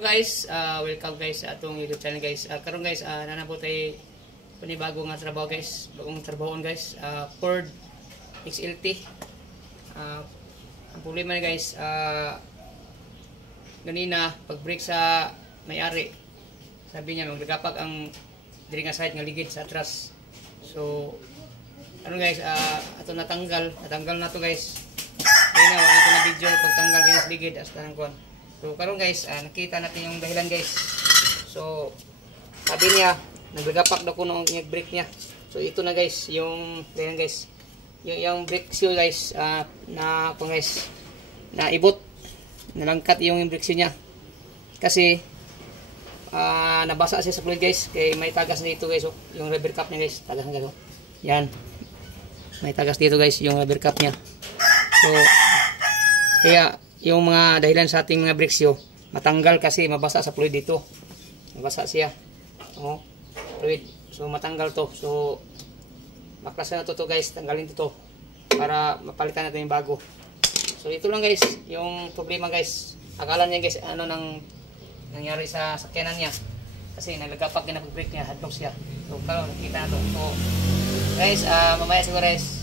Guys, welcome guys sa atong YouTube channel guys. Karon guys, nana po tay panibago nga trabaho guys. Bagong trabahon guys, Ford XLT. Ang problema na guys, ganina pag-brake sa may-ari, sabi niya maglagapag ang diri nga side nga ligid sa atras. So ano guys, ato natanggal na to guys. Kaya na wala na video pagtanggal guys ligid hasta nang kuan. So karon guys, nakita natin yung dahilan guys. So sabi niya naglagapak daw kuno yung brake niya. So ito na guys yung dahilan guys. Yung brake seal guys, na guys na ibot, nalangkat yung brake seal niya. Kasi nabasa siya sa fluid guys, kay may tagas dito guys, yung rubber cap niya guys, tagas na gano'n. Yan. May tagas dito guys yung rubber cap niya. So kaya yung mga dahilan sa ating mga brake seal matanggal kasi mabasa sa fluid dito. Mabasa siya. Oh, fluid. So matanggal to. So baklasan na to guys, tanggalin to para mapalitan natin yung bago. So ito lang guys yung problema guys. Akala niya guys ano nang nangyari sa sakyanan niya. Kasi naglagapak din ang brake niya, hadlock siya. So karon nakita na to. So guys, mamaya siguro guys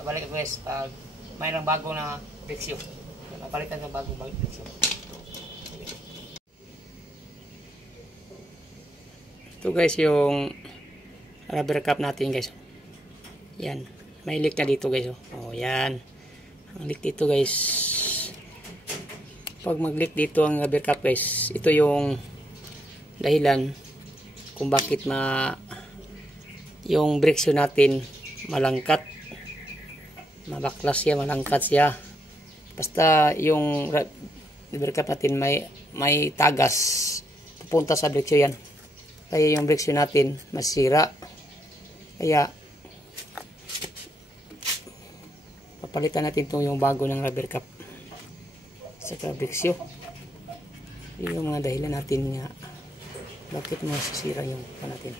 babalik ako guys pag mayroong bago na brake seal. Mapalitan ng bagong brake seal. Ito guys yung rubber cap natin guys. Yan, may leak na dito guys. Oh, yan. Ang leak dito guys. Pag mag-leak dito ang rubber cap guys, ito yung dahilan kung bakit yung brake shoe natin malangkat. Mabaklas siya, malangkat siya. Basta yung rubber cap natin may tagas pupunta sa brake shoe yan. Kaya yung brake shoe natin masira. Kaya papalitan natin itong yung bago ng rubber cap sa brake shoe. Yun yung mga dahilan natin nga bakit masisira yung natin.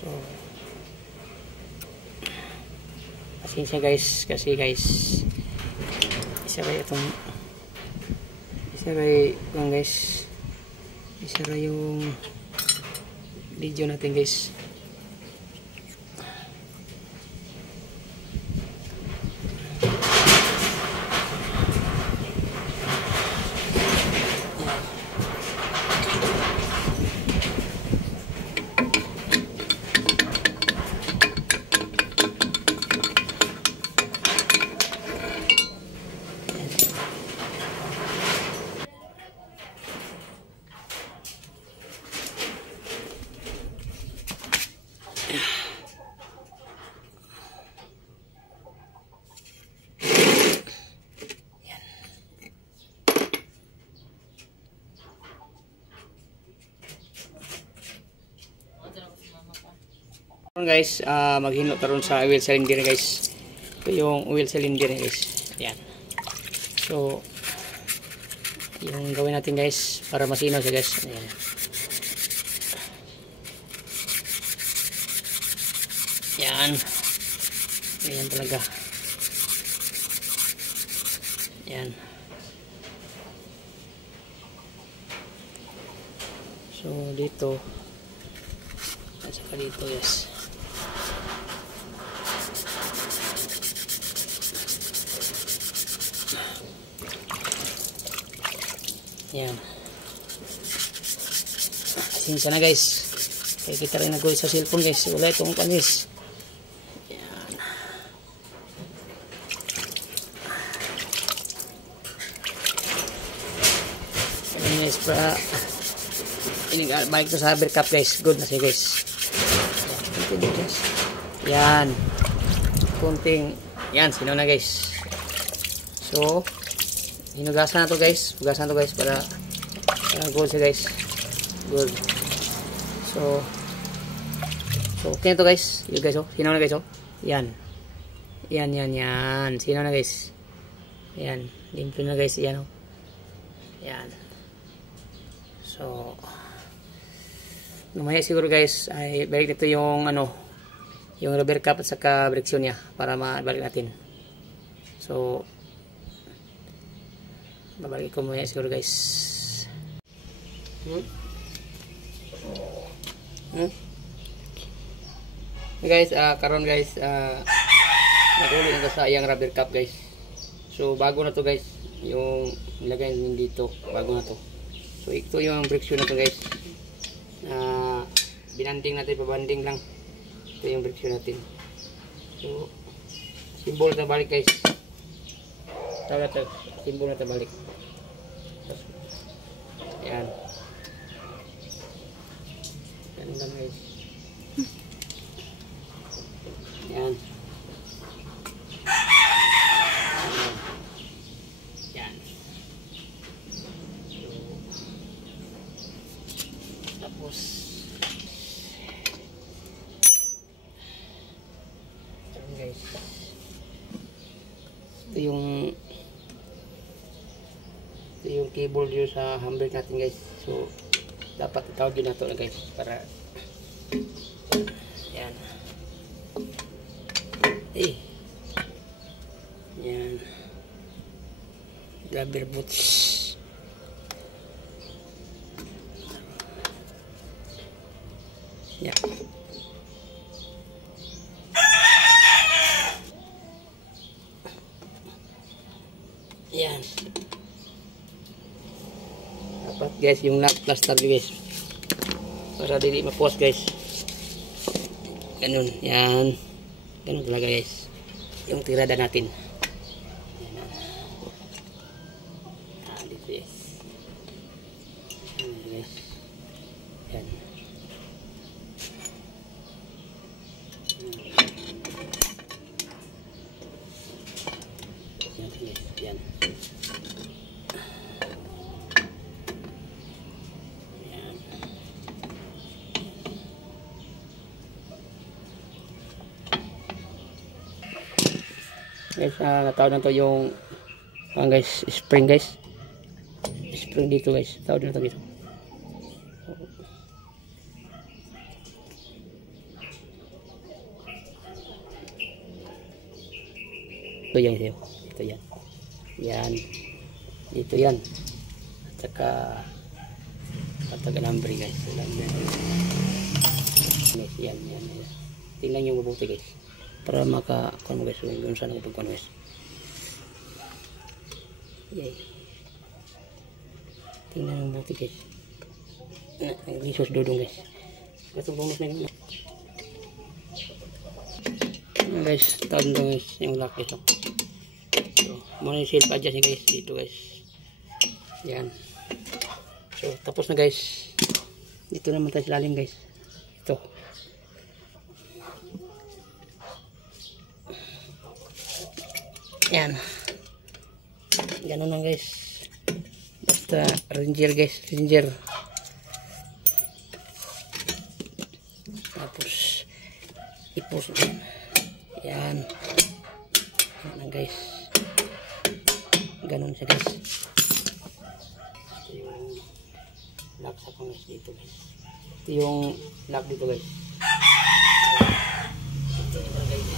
So pasensya guys, kasi guys isara yung video natin guys. Guys, maghinot taron sa oil cylinder guys. Ito yung oil cylinder guys. Yan. So yung gawin natin guys para masinaw siya guys. Ayan. Yan. Ayan talaga. Yan. So dito at saka dito yes. Yan. Sinsa na guys. Kaya kita rin nag-uwi sa cellphone guys. Wala itong panis. Yan. Yan guys. Para balik to sa rubber cap guys. Good na siya guys. Yan. Guys. Yan. Kunting. Yan. Sino na guys. So hinugasan na to guys. Hugasan na to guys para good siya guys. Good. So okay na to guys. Yun guys oh. Sinaw na guys oh. Yan. Yan. Sinaw na guys. Yan. Limpyo na guys. Yan oh. Yan. So lumaya siguro guys ay balik dito yung yung rubber cap at saka brake shoe niya para mabalik natin. So babalik ko muna siguro guys. Guys, karon guys, nag-uli na to sa iyang rubber cap guys. So bago na to guys, yung nilagay natin dito, bago na to. So ito yung friction na to guys. Binanding natin, pabanding lang. Ito yung friction natin. So simbol na balik guys. Tawag na to, simbol na balik. Yan. Yan lang guys. Yan. Yan. So, tapos yan guys. Ito yung cable dito sa handbrake natin guys. So dapat itawagin na ito na guys para yan. Yan. Rubber boots. Yan. Yan. Dapat guys yung lock plaster guys. Para dili ma-post guys. Ganun. Yan. Ganun talaga guys. Yung tirada natin. Yan. Dito guys. Yan guys. Yan. Yan guys. Yan. Guys, natawag na to yung guys, spring guys. Spring dito guys. Tawag na to dito. Ito yan. Ito yan. Yan. Dito yan. At saka pataganambri guys. Guys, yan. Tingnan yung mabuti guys. Para maka-kuno guys, kung saan ako pagkuno guys. Yay. Tingnan yung buti guys. Nag-lisos dudong guys. Itong bonus na yun. Guys, taon to guys, yung lock ito. So, muna yung self adjust guys, dito guys. Yan. So, tapos na guys. Dito naman tayo sa lalim guys. Ito. Yan. Ganun lang guys. Basta ranger guys. Ranger. Tapos ipos yan. Yan. Yan lang guys. Ganun siya guys. Ito yung lock sa pangas dito guys. Ito yung lock dito guys. Ito yung guys.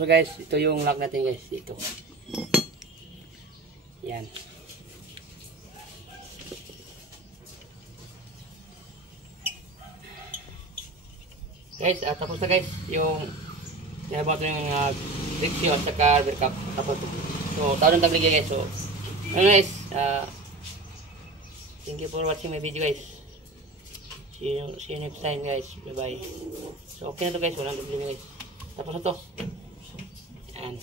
So guys, ito yung lock natin guys, dito. Yan. Guys, tapos na guys yung about yung friction at saka rubber cap. Tapos so, tawag ng tabligay guys. So, guys, thank you for watching my video guys. See you next time guys. Bye bye. So okay na to guys, walang tabligay guys. Tapos na to. And